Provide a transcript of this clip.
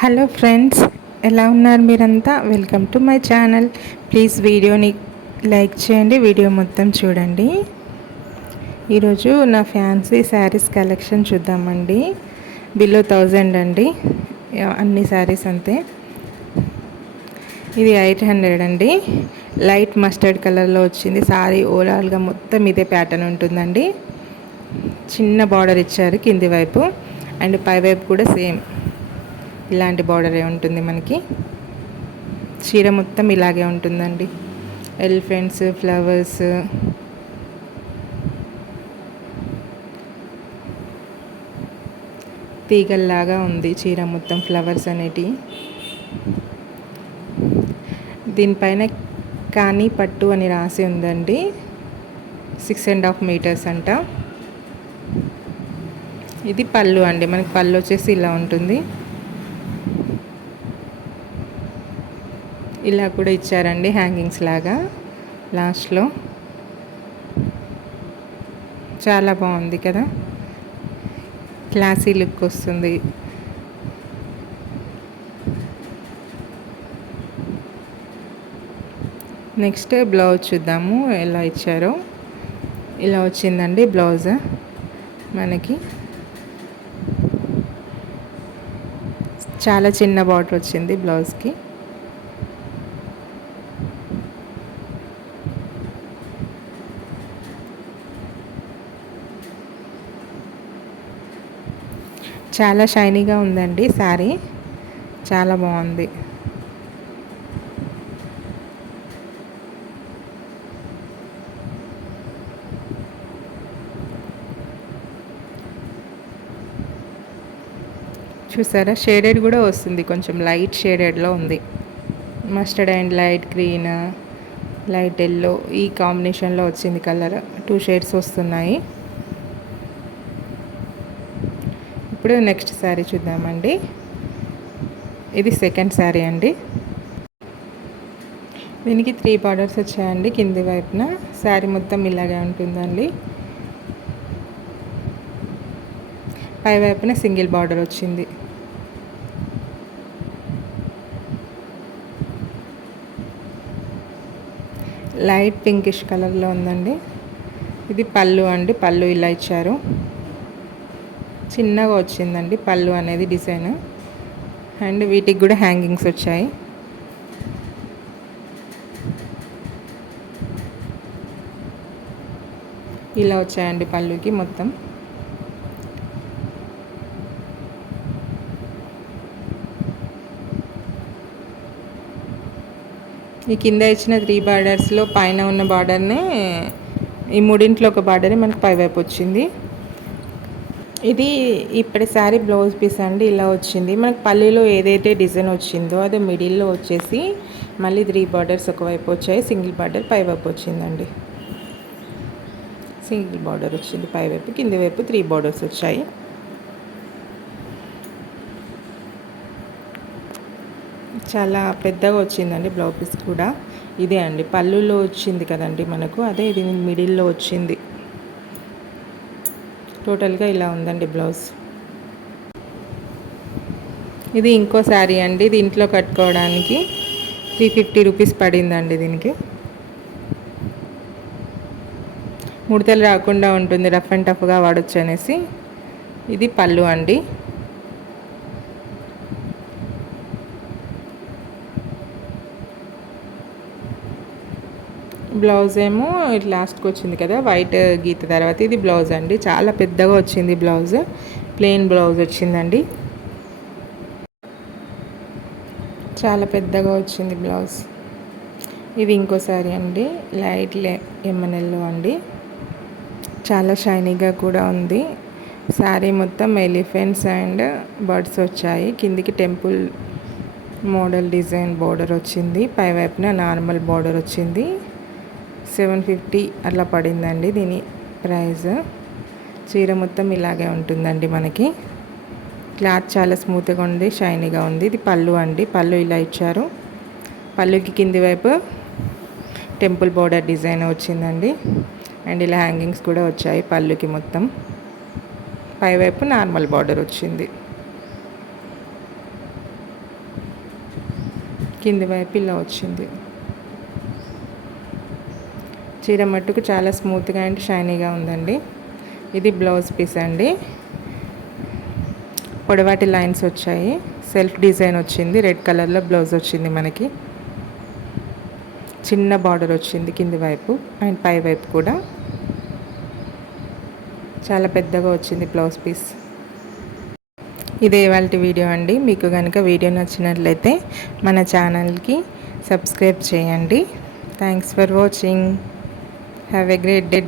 Hello friends ఎలా ఉన్నారు మీరంతా? Welcome to my channel. Please వీడియోని లైక్ చేయండి వీడియో మొత్తం చూడండి. ఈరోజు నా ఫ్యాన్సీ శారీస్ కలెక్షన్ చూద్దామండి. బిలో థౌజండ్ అండి. అన్ని శారీస్ అంతే. ఇది ఎయిట్ హండ్రెడ్ అండి. లైట్ మస్టర్డ్ కలర్లో వచ్చింది. సారీ ఓవరాల్గా మొత్తం ఇదే ప్యాటర్న్ ఉంటుందండి. చిన్న బార్డర్ ఇచ్చారు కింది వైపు. అండ్ పై వైపు కూడా సేమ్. ఇలాంటి బార్డరే ఉంటుంది మనకి. చీర మొత్తం ఇలాగే ఉంటుందండి. ఎలిఫెంట్స్ ఫ్లవర్స్ తీగల్లాగా ఉంది చీర మొత్తం ఫ్లవర్స్ అనేటివి దీనిపైన కానీ పట్టు అని రాసి ఉందండి. సిక్స్ అండ్ హాఫ్ మీటర్స్ అంట. ఇది పళ్ళు అండి. మనకి పళ్ళు వచ్చేసి ఇలా ఉంటుంది. ఇలా కూడా ఇచ్చారండి హ్యాంగింగ్స్ లాగా లాస్ట్లో. చాలా బాగుంది కదా. క్లాసీ లుక్ వస్తుంది. నెక్స్ట్ బ్లౌజ్ చూద్దాము ఎలా ఇచ్చారో. ఇలా వచ్చిందండి బ్లౌజ్ మనకి. చాలా చిన్న బాటిల్ వచ్చింది బ్లౌజ్కి. చాలా షైనీగా ఉందండి శారీ. చాలా బాగుంది. చూసారా? షేడెడ్ కూడా వస్తుంది. కొంచెం లైట్ షేడెడ్లో ఉంది. Mustard and light green light yellow ఈ కాంబినేషన్లో వచ్చింది కలర్. టూ షేడ్స్ వస్తున్నాయి. ఇప్పుడు నెక్స్ట్ శారీ చూద్దామండి. ఇది సెకండ్ శారీ అండి. దీనికి త్రీ బార్డర్స్ వచ్చాయండి. కింది వైపున శారీ మొత్తం ఇలాగే ఉంటుందండి. పై వైపున సింగిల్ బార్డర్ వచ్చింది. లైట్ పింకిష్ కలర్లో ఉందండి. ఇది పళ్ళు అండి. పళ్ళు ఇలా ఇచ్చారు. చిన్నగా వచ్చిందండి పళ్ళు అనేది డిజైన్. అండ్ వీటికి కూడా హ్యాంగింగ్స్ వచ్చాయి. ఇలా వచ్చాయండి పళ్ళుకి మొత్తం. ఈ కింద ఇచ్చిన త్రీ బార్డర్స్లో పైన ఉన్న బార్డర్నే ఈ మూడింట్లో ఒక బార్డరే మనకు పైవైపు వచ్చింది. ఇది ఇప్పటి శారీ బ్లౌజ్ పీస్ అండి ఇలా వచ్చింది. మనకు పల్లీలో ఏదైతే డిజైన్ వచ్చిందో అది మిడిల్లో వచ్చేసి మళ్ళీ త్రీ బార్డర్స్ ఒకవైపు వచ్చాయి సింగిల్ బార్డర్ పైవైపు వచ్చిందండి. సింగిల్ బార్డర్ వచ్చింది పైవైపు కింది వైపు త్రీ బార్డర్స్ వచ్చాయి. చాలా పెద్దగా వచ్చిందండి బ్లౌజ్ పీస్ కూడా. ఇదే అండి పళ్ళులో వచ్చింది కదండి మనకు అదే ఇది మిడిల్లో వచ్చింది. టోటల్గా ఇలా ఉందండి బ్లౌజ్. ఇది ఇంకో శారీ అండి. ఇది ఇంట్లో కట్టుకోవడానికి త్రీ ఫిఫ్టీ రూపీస్ పడిందండి దీనికి. ముడతలు రాకుండా ఉంటుంది రఫ్ అండ్ టఫ్గా వాడచ్చు అనేసి. ఇది పళ్ళు అండి. బ్లౌజ్ ఏమో ఇట్లా లాస్ట్కి వచ్చింది కదా వైట్ గీత తర్వాత ఇది బ్లౌజ్ అండి. చాలా పెద్దగా వచ్చింది బ్లౌజ్ ప్లెయిన్ బ్లౌజ్ వచ్చిందండి. చాలా పెద్దగా వచ్చింది బ్లౌజ్. ఇది ఇంకోసారి అండి లైట్ లే ఎమ్మెనెల్లో అండి. చాలా షైనీగా కూడా ఉంది. శారీ మొత్తం ఎలిఫెంట్స్ అండ్ బర్డ్స్ వచ్చాయి. కిందికి టెంపుల్ మోడల్ డిజైన్ బోర్డర్ వచ్చింది. పై వైపున నార్మల్ బోర్డర్ వచ్చింది. సెవెన్ ఫిఫ్టీ అట్లా పడిందండి దీని ప్రైస్. చీర మొత్తం ఇలాగే ఉంటుందండి మనకి. క్లాత్ చాలా స్మూత్గా ఉంది షైనీగా ఉంది. ఇది పళ్ళు అండి పళ్ళు ఇలా ఇచ్చారు. పళ్ళుకి కింది వైపు టెంపుల్ బోర్డర్ డిజైన్ వచ్చిందండి. అండ్ ఇలా హ్యాంగింగ్స్ కూడా వచ్చాయి పళ్ళుకి మొత్తం. పైవైపు నార్మల్ బార్డర్ వచ్చింది. కింది వైపు ఇలా వచ్చింది. చీర మట్టుకు చాలా స్మూత్గా అండ్ షైనీగా ఉందండి. ఇది బ్లౌజ్ పీస్ అండి. పొడవాటి లైన్స్ వచ్చాయి. సెల్ఫ్ డిజైన్ వచ్చింది. రెడ్ కలర్లో బ్లౌజ్ వచ్చింది మనకి. చిన్న బార్డర్ వచ్చింది కింది వైపు అండ్ పై వైపు కూడా. చాలా పెద్దగా వచ్చింది బ్లౌజ్ పీస్. ఇదే ఇవాళ వీడియో అండి. మీకు కనుక వీడియో నచ్చినట్లయితే మన ఛానల్కి సబ్స్క్రైబ్ చేయండి. Thanks for watching. Have a great day.